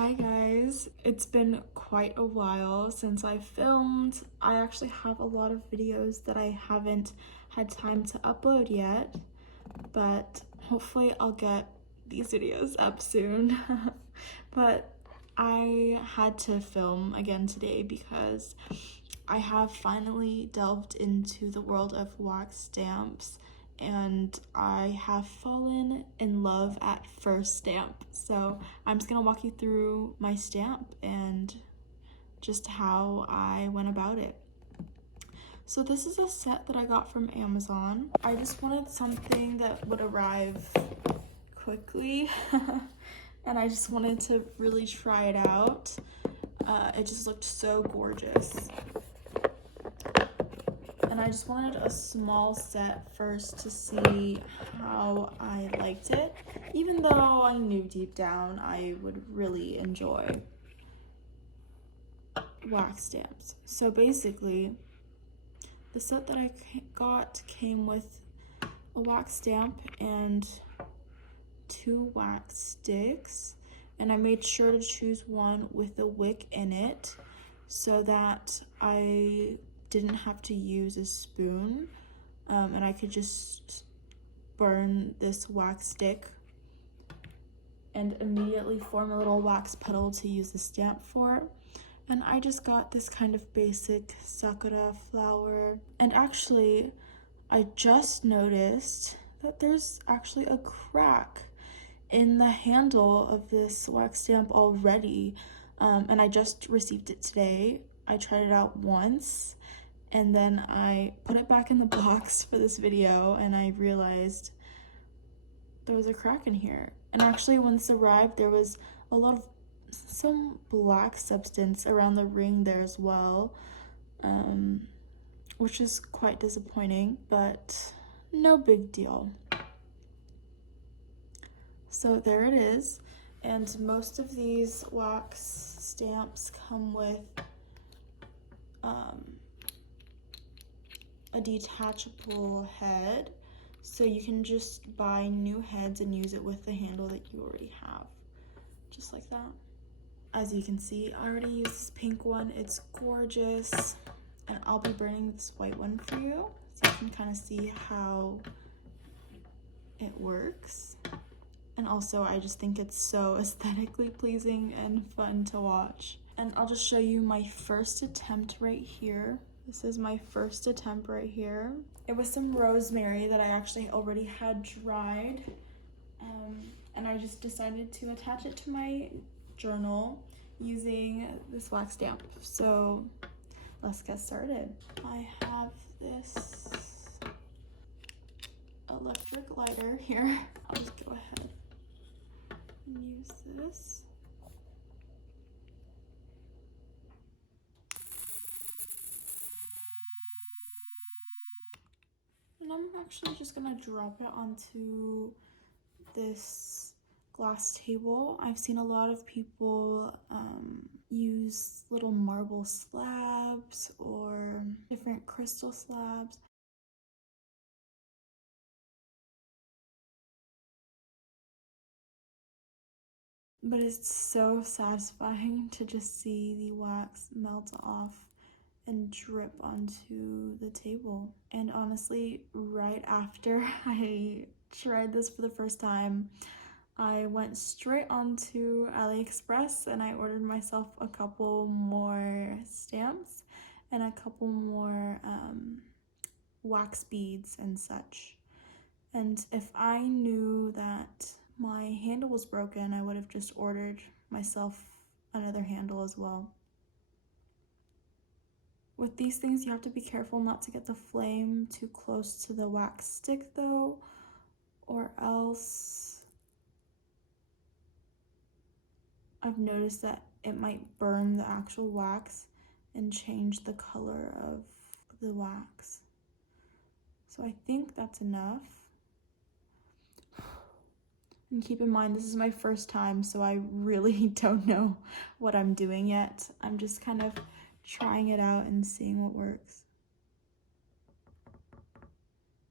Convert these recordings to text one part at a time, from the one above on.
Hi guys, it's been quite a while since I filmed. I actually have a lot of videos that I haven't had time to upload yet, but hopefully I'll get these videos up soon. But I had to film again today because I have finally delved into the world of wax stamps and I have fallen in love at first stamp. So I'm just gonna walk you through my stamp and just how I went about it. So this is a set that I got from Amazon. I just wanted something that would arrive quickly and I just wanted to really try it out. It just looked so gorgeous. And I just wanted a small set first to see how I liked it, even though I knew deep down I would really enjoy wax stamps. So basically, the set that I got came with a wax stamp and 2 wax sticks, and I made sure to choose one with a wick in it so that I didn't have to use a spoon, and I could just burn this wax stick and immediately form a little wax petal to use the stamp for. And I just got this kind of basic sakura flower. And actually, I just noticed that there's actually a crack in the handle of this wax stamp already. And I just received it today. I tried it out once and then I put it back in the box for this video and I realized there was a crack in here. And actually when this arrived, there was a lot of some black substance around the ring there as well, which is quite disappointing, but no big deal. So there it is. And most of these wax stamps come with a detachable head, so you can just buy new heads and use it with the handle that you already have, just like that. As you can see, I already used this pink one. It's gorgeous, and I'll be burning this white one for you so you can kind of see how it works. And also, I just think it's so aesthetically pleasing and fun to watch. And I'll just show you my first attempt right here. This is my first attempt right here. It was some rosemary that I actually already had dried. And I just decided to attach it to my journal using this wax stamp. So let's get started. I have this electric lighter here. I'll just go ahead and use this. And I'm actually just gonna drop it onto this glass table. I've seen a lot of people use little marble slabs or different crystal slabs. But it's so satisfying to just see the wax melt off and drip onto the table. And honestly, right after I tried this for the first time, I went straight onto AliExpress and I ordered myself a couple more stamps and a couple more wax beads and such. And if I knew that my handle was broken, I would have just ordered myself another handle as well. With these things, you have to be careful not to get the flame too close to the wax stick though, or else I've noticed that it might burn the actual wax and change the color of the wax. So I think that's enough. And keep in mind, this is my first time, so I really don't know what I'm doing yet. I'm just kind of trying it out and seeing what works.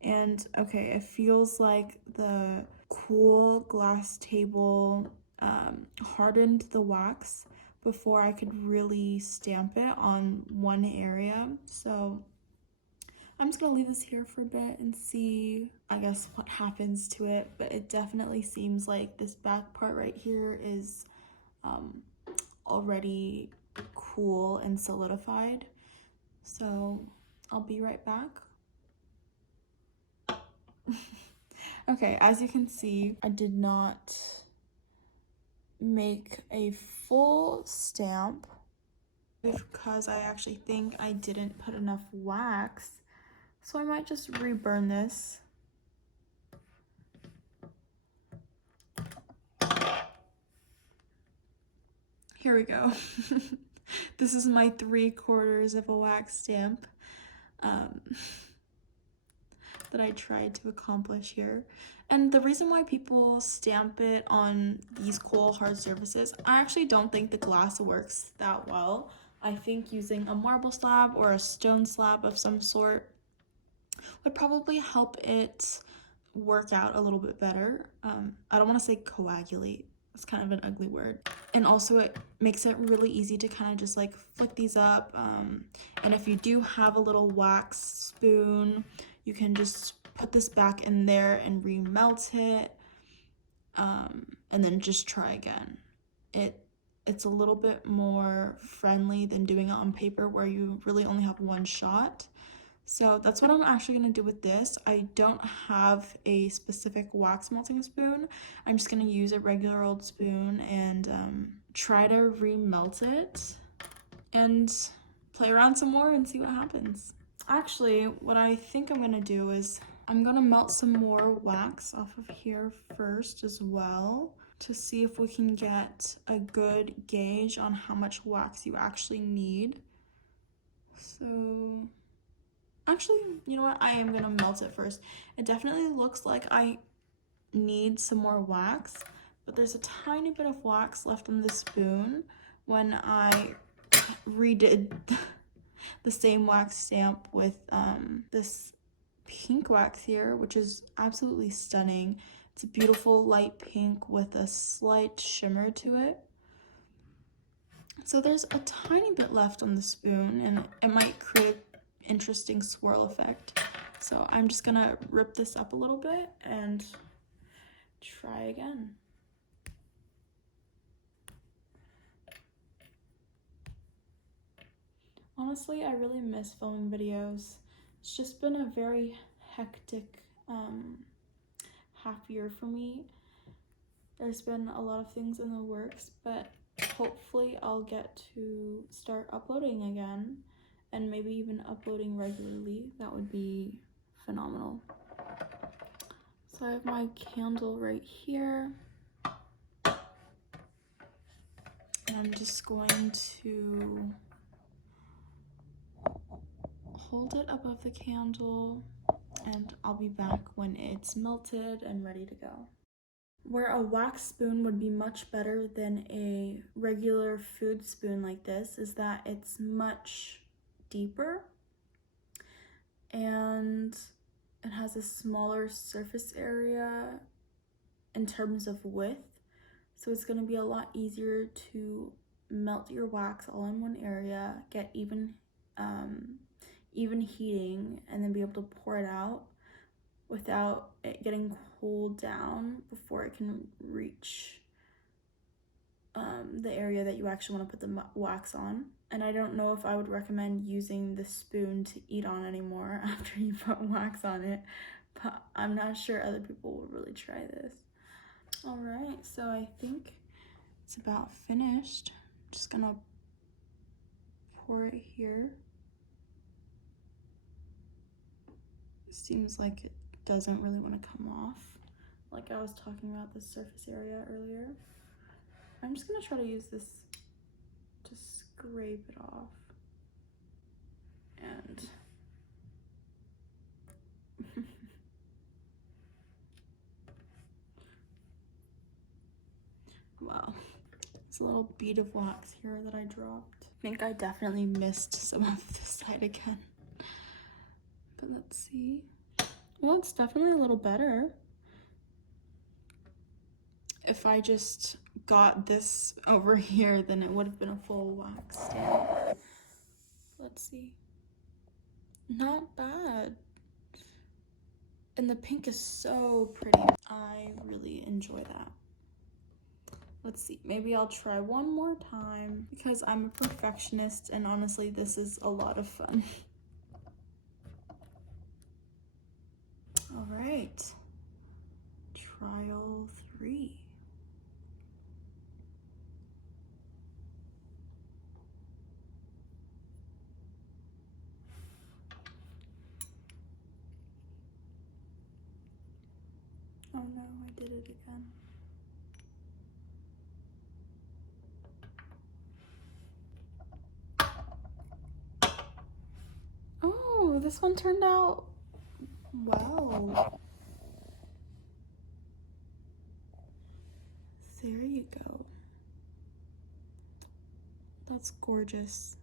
And okay, it feels like the cool glass table hardened the wax before I could really stamp it on one area. So I'm just gonna leave this here for a bit and see, I guess, what happens to it. But it definitely seems like this back part right here is already cool and solidified. So I'll be right back. Okay, as you can see, I did not make a full stamp because I actually think I didn't put enough wax. So I might just reburn this. Here we go. This is my 3/4 of a wax stamp that I tried to accomplish here. And the reason why people stamp it on these cool hard surfaces, I actually don't think the glass works that well. I think using a marble slab or a stone slab of some sort would probably help it work out a little bit better. I don't want to say coagulate. It's kind of an ugly word. And also it makes it really easy to kind of just like flick these up. And if you do have a little wax spoon, you can just put this back in there and remelt it. And then just try again. It's a little bit more friendly than doing it on paper where you really only have one shot. So that's what I'm actually going to do with this. I don't have a specific wax melting spoon. I'm just going to use a regular old spoon and try to remelt it and play around some more and see what happens. Actually, what I think I'm going to do is I'm going to melt some more wax off of here first as well to see if we can get a good gauge on how much wax you actually need. So actually, you know what? I am gonna melt it first. It definitely looks like I need some more wax, but there's a tiny bit of wax left on the spoon when I redid the same wax stamp with this pink wax here, which is absolutely stunning. It's a beautiful light pink with a slight shimmer to it. So there's a tiny bit left on the spoon, and it might create interesting swirl effect. So I'm just gonna rip this up a little bit and try again. Honestly, I really miss filming videos. It's just been a very hectic half year for me. There's been a lot of things in the works, but hopefully I'll get to start uploading again and maybe even uploading regularly. That would be phenomenal. So I have my candle right here. And I'm just going to hold it above the candle and I'll be back when it's melted and ready to go. Where a wax spoon would be much better than a regular food spoon like this is that it's much deeper and it has a smaller surface area in terms of width. So it's going to be a lot easier to melt your wax all in one area, get even heating, and then be able to pour it out without it getting cooled down before it can reach the area that you actually want to put the wax on. And I don't know if I would recommend using the spoon to eat on anymore after you put wax on it, but I'm not sure other people will really try this. All right, so I think it's about finished. I'm just gonna pour it here. It seems like it doesn't really want to come off, like I was talking about the surface area earlier. I'm just gonna try to use this to scrape it off. And wow, there's a little bead of wax here that I dropped. I think I definitely missed some of this side again. But let's see. Well, it's definitely a little better. if I just got this over here, then it would have been a full wax stamp. Let's see. Not bad. And the pink is so pretty. I really enjoy that. Let's see, maybe I'll try one more time because I'm a perfectionist and honestly this is a lot of fun. All right, trial 3. Oh no, I did it again. Oh, this one turned out well. There you go. That's gorgeous.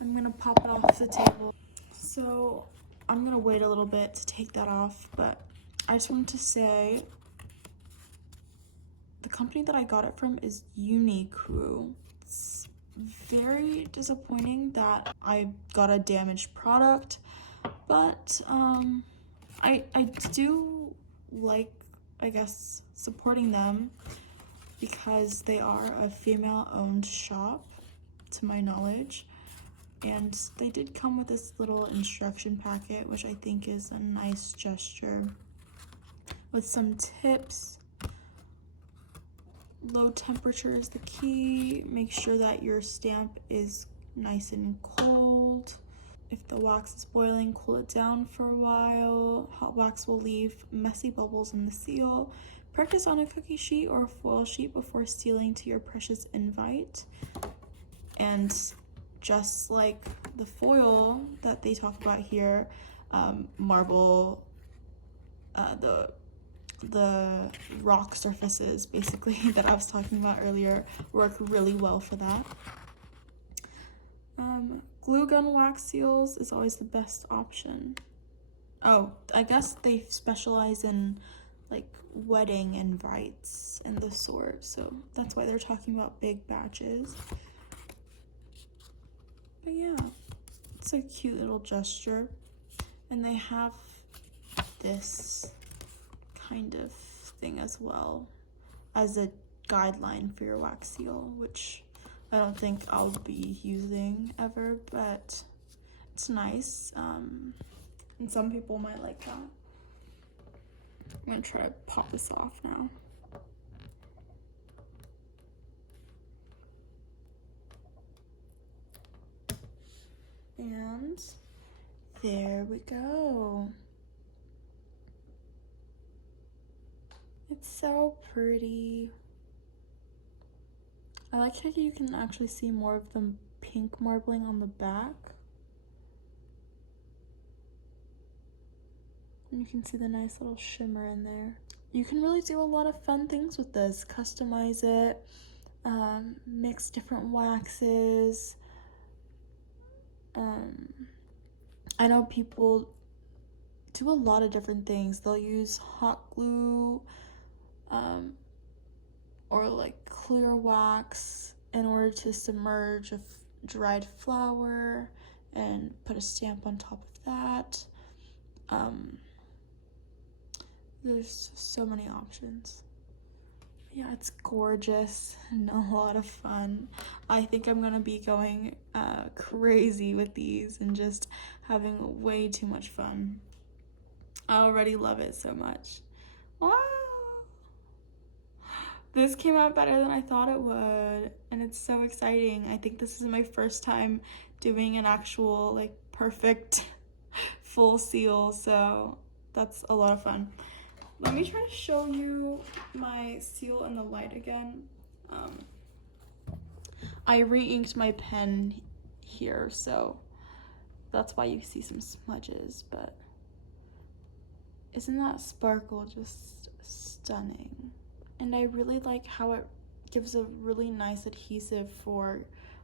I'm gonna pop it off the table. So I'm gonna wait a little bit to take that off, but I just wanted to say the company that I got it from is Uniqooo. It's very disappointing that I got a damaged product, but I do like, I guess, supporting them because they are a female-owned shop, to my knowledge, and they did come with this little instruction packet, which I think is a nice gesture, with some tips. Low temperature is the key. Make sure that your stamp is nice and cold. If the wax is boiling, cool it down for a while. Hot wax will leave messy bubbles in the seal. Practice on a cookie sheet or a foil sheet before sealing to your precious invite. And just like the foil that they talk about here, marble, the rock surfaces basically that I was talking about earlier work really well for that. Glue gun wax seals is always the best option. Oh, I guess they specialize in like wedding invites and the sort, so that's why they're talking about big batches. But yeah, it's a cute little gesture. And they have this kind of thing as well as a guideline for your wax seal, which I don't think I'll be using ever, but it's nice. And some people might like that. I'm gonna try to pop this off now. And there we go. It's so pretty. I like how you can actually see more of the pink marbling on the back. And you can see the nice little shimmer in there. You can really do a lot of fun things with this. Customize it, mix different waxes. I know people do a lot of different things. They'll use hot glue, or like clear wax in order to submerge a dried flower and put a stamp on top of that. There's so many options. Yeah, it's gorgeous and a lot of fun. I think I'm gonna be going crazy with these and just having way too much fun. I already love it so much. Wow! This came out better than I thought it would, and it's so exciting. I think this is my first time doing an actual like perfect full seal, so that's a lot of fun. Let me try to show you my seal in the light again. I re-inked my pen here, so that's why you see some smudges, but isn't that sparkle just stunning? And I really like how it gives a really nice adhesive for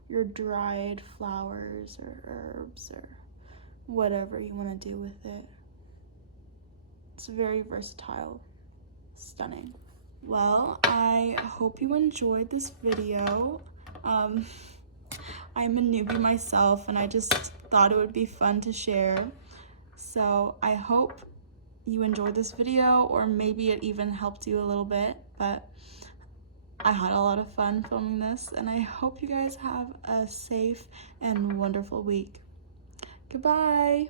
your dried flowers or herbs or whatever you want to do with it. It's very versatile. Stunning. Well, I hope you enjoyed this video. I'm a newbie myself, and I just thought it would be fun to share. So I hope you enjoyed this video, or maybe it even helped you a little bit, but I had a lot of fun filming this, and I hope you guys have a safe and wonderful week. Goodbye!